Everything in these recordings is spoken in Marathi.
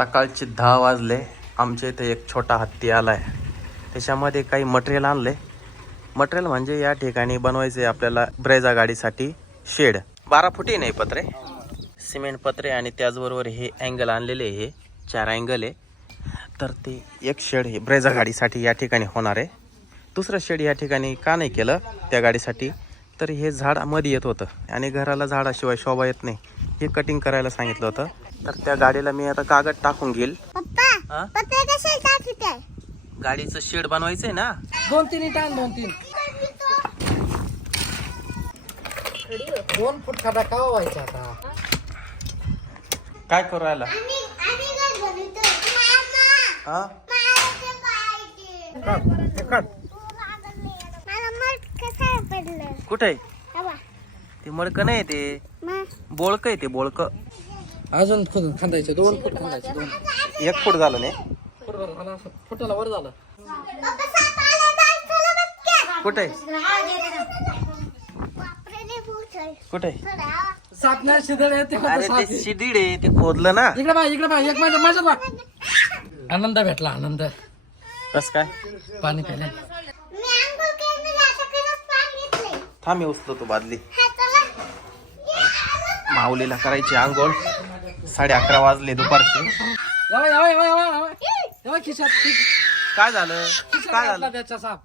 सकाळचे दहा वाजले. आमच्या इथे एक छोटा हत्ती आला आहे त्याच्यामध्ये काही मटेरियल आणले मटेरियल म्हणजे या ठिकाणी बनवायचे आपल्याला ब्रेजा गाडीसाठी शेड. बारा फुटी नाही पत्रे? सिमेंट पत्रे आणि त्याचबरोबर हे अँगल आणलेले हे चार अँगल आहे. तर ते एक शेड हे ब्रेजा गाडीसाठी या ठिकाणी होणार आहे. दुसरं शेड या ठिकाणी का नाही केलं त्या गाडीसाठी? तर हे झाडमध्ये येत होतं. आणि घराला झाडाशिवाय शोभा येत नाही. हे कटिंग करायला सांगितलं होतं. तर त्या गाडीला मी आता कागद टाकून घेईल. पप्पा हा? पत्रे कसे टाकीत आहे गाडीचं शेड बनवायचं आहे ना? दोन तीन आण, दोन तीन. दोन फूट खड्डा का व्हायचा आता? काय करू राहिला? हा? कुठे ते मडकं नाही ते. बोळक आहे ते बोळक. अजून फुट खांदायचे दोन फूट खांदायचे दोन. एक फूट झालं नाही? फूट वर झालं असं फुटाला वर झालं. कुठे? आहे कुठे. साप नाही शिदळ येते फक्त अरे ते आहे. शिडीड आहे ते खोदलं ना? इकडे बा इकडे बा एक माझ्या माझ्या बा आनंद भेटला आनंद. कस काय? पाणी प्यायला. मी थांब उचलो तू बादली. माऊलीला करायची आंघोळ. साडे अकरा वाजले दुपारचे. यावा यावा यावा यावा यावा. यावा खिशात. काय झालं? काय घातला झालं? त्याचा साप.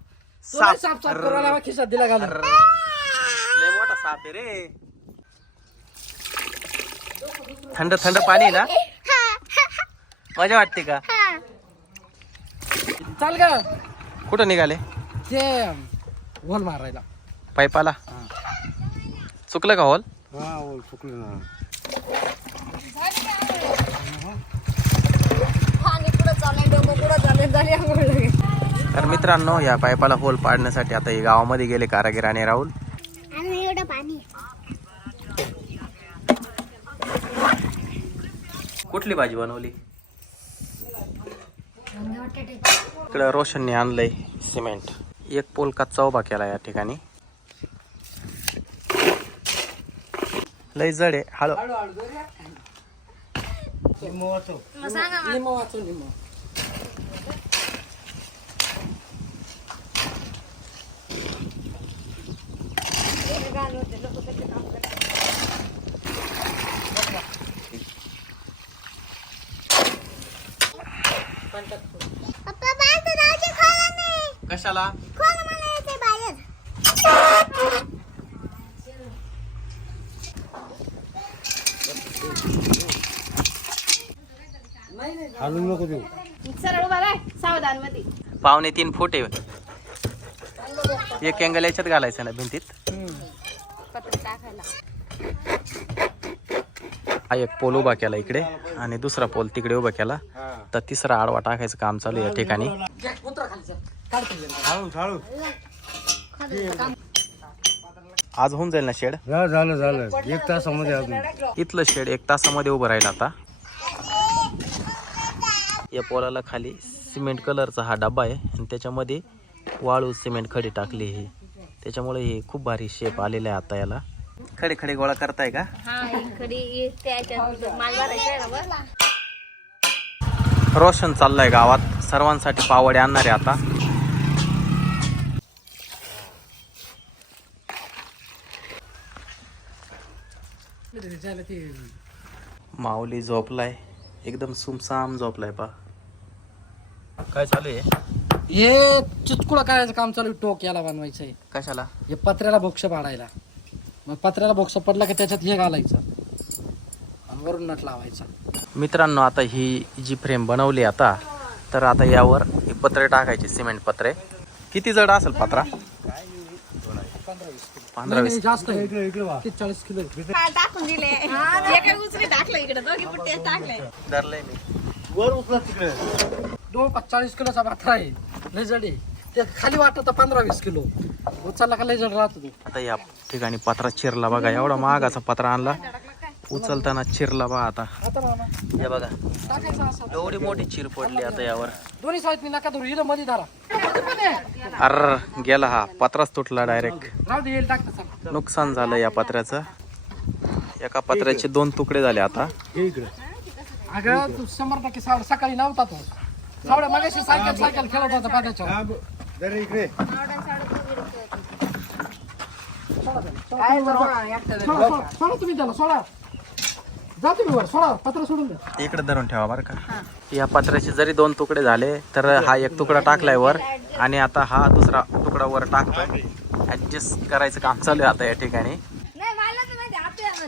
तो साप. नाही साप. साप करू आला, खिशात दिला घालून. अरे, लय मोठा साप आहे रे. थंड थंड पाणी आहे ना? हा, हा, हा, मजा वाटते का? हा. चाल का कुठं निघाले? ते होल मारायला. पाईपाला? चुकलं का हॉल हा होल चुकलं ना. तर मित्रांनो या पाईपाला होल पाडण्यासाठी आता हे गावामध्ये गेले कारागीर आणि राहुल. आणि एवढं पाणी. कुठली भाजी बनवली? इकडं रोशनने आणलंय सिमेंट. एक पोल कच्चा उभा केला या ठिकाणी. लय जड आहे हळू. कशाला? खोल मला येते बाहेर? हलू नको देऊ. सरळ उभा राह सावधानमध्ये पावणे तीन फूट आहे. एक अँगल याच्यात घालायचं ना भिंतीत? पत्र टाकायला. हा एक पोल उभा केला इकडे आणि दुसरा पोल तिकडे उभा केला. तर तिसरा आडवा टाकायचं काम चालू आहे या ठिकाणी. आज होऊन जाईल ना शेड? झालं झालं. एक तासामध्ये अजून इथलं शेड एक तासामध्ये उभं राहील आता. या पोलाला खाली सिमेंट कलरचा हा डबा आहे आणि त्याच्यामध्ये वाळू सिमेंट खडी टाकली आहे. त्याच्यामुळे हे खूप भारी शेप आलेला आहे आता याला. खडे खडे गोळा करताय का? रोशन चाललाय गावात. सर्वांसाठी पावडे आणणार आहे आता. माऊली झोपलाय. एकदम सुमसाम झोपलाय पा काय चालू आहे? हे चुटकुळा करायचं काम चालू आहे, टोक याला बनवायचंय. कशाला? हे पत्र्याला बोक्ष पाडायला. मग पत्र्याला बोक्ष पडला की त्याच्यात हे घालायचं. आणि वरून नट लावायचा. मित्रांनो आता ही जी फ्रेम बनवली आता तर आता यावर हे पत्रे टाकायचे सिमेंट पत्रे. किती जड असेल पत्रा? पंधरा वीस. जास्त चाळीस किलो हा, टाकून दिले. एका उचली टाकलं इकडे. दोघी पुट्टे टाकले. धरलंय मी. दोन पाच चाळीस किलोचा पात्रा आहे लय जड आहे. ते खाली वाटत पंधरा वीस किलो. उचलला का लय जड राहतो तो. आता या ठिकाणी पत्रा चिरला बघा एवढा महागाचा पत्रा आणला. उचलताना चिरला बघा आता. आता मामा हे बघा. टाकायचा असा. एवढी मोठी चिर पडली आता यावर. दोन्ही साईडनी नका धरू इथं मध्ये धरा. अर गेला हा. पत्राच तुटला डायरेक्ट राहू दे येईल टाकता सांग नुकसान झालं या पत्र्याचं. एका पत्र्याचे दोन तुकडे झाले आता. अगं तू शंभर टक्के सावड सकाळी नव्हता तो. सावड्या मगाशी सायकल सायकल खेळत होता पाण्याच्या. सोडा तुम्ही त्याला सोडा. जा तुम्ही वर सोडा पत्र सोडून द्या. इकडे धरून ठेवा बरं का. या पत्र्याचे जरी दोन तुकडे झाले तर हा एक तुकडा टाकलाय वर आणि आता हा दुसरा तुकडा वर टाकतोय. ऍडजस्ट करायचं काम चालू आहे आता या ठिकाणी. नाही मला तर माहिती आपल्या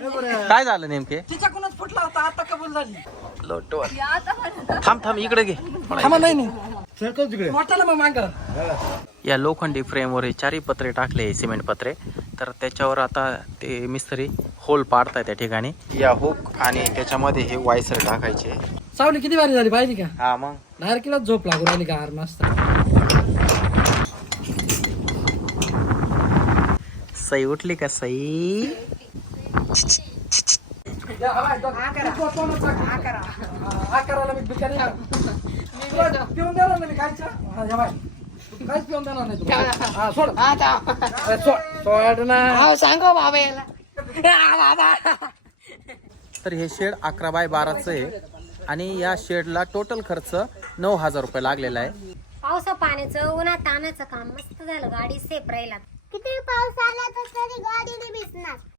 काय झालं नेमके? तिच्याकडूनच फुटला होता आता कबूल झाली. लोटवर आता म्हणत थांब थांब इकडे घे. थांबा नाही नाही. वाटलं ना मग मांग. या लोखंडी फ्रेमवर हे चारही पत्रे टाकले सिमेंट पत्रे. तर त्याच्यावर आता ते मिस्त्री होल पाडताय त्या ठिकाणी. या हुक आणि त्याच्यामध्ये हे वायसर टाकायचे. सावली किती भारी झाली पाहिजे का? हा मग. डायरेक्टला झोप लागू राहिली का आर मस्त. सई उठली का सई? आकाराला मी पिऊन देणार नाही मी खायचं बाय. काहीच पिऊन देणार नाही हा, सोड. अरे, सोड. सोड ना. बाबा याला तर हे शेड अकरा बाय बाराचं आहे आणि या शेडला टोटल खर्च नऊ हजार रुपये लागलेला आहे पावसा पाण्याचं उन्हा तानाचं काम मस्त झालं गाडी सेफ राहिला किती पाऊस आला तर तरी गाडी नाही भिजणार